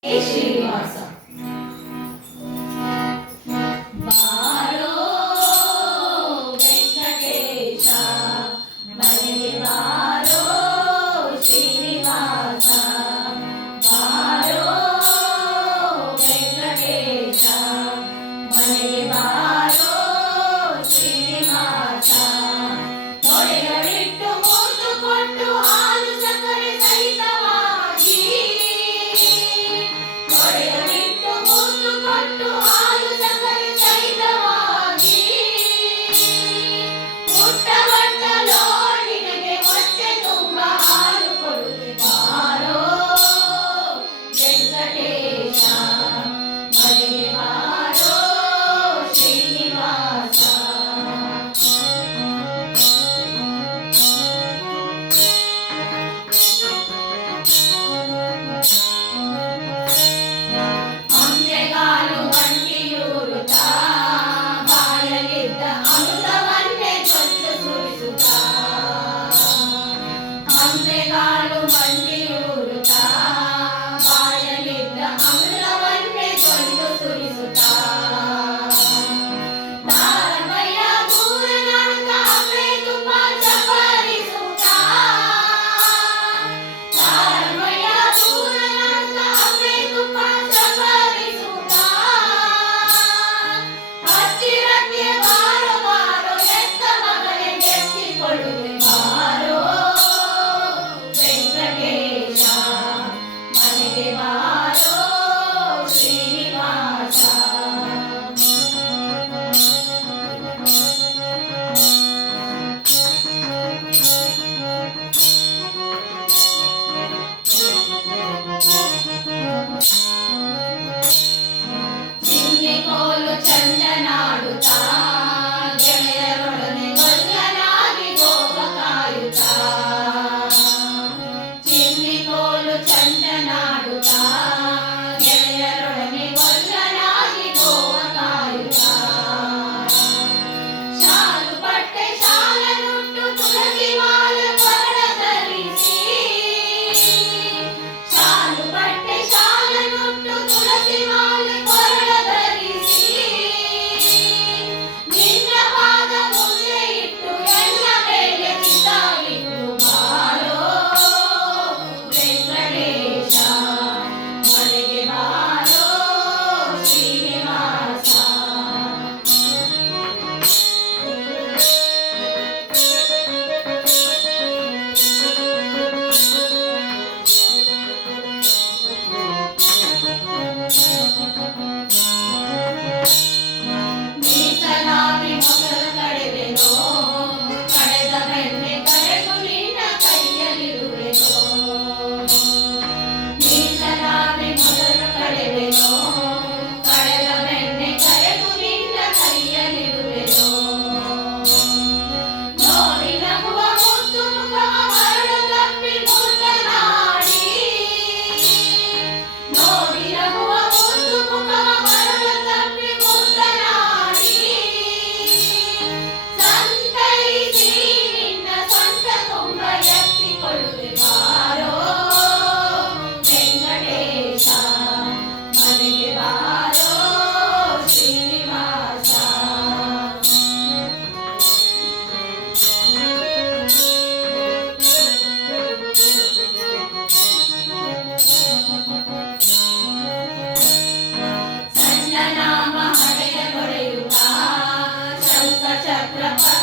Hey, Chhatrapati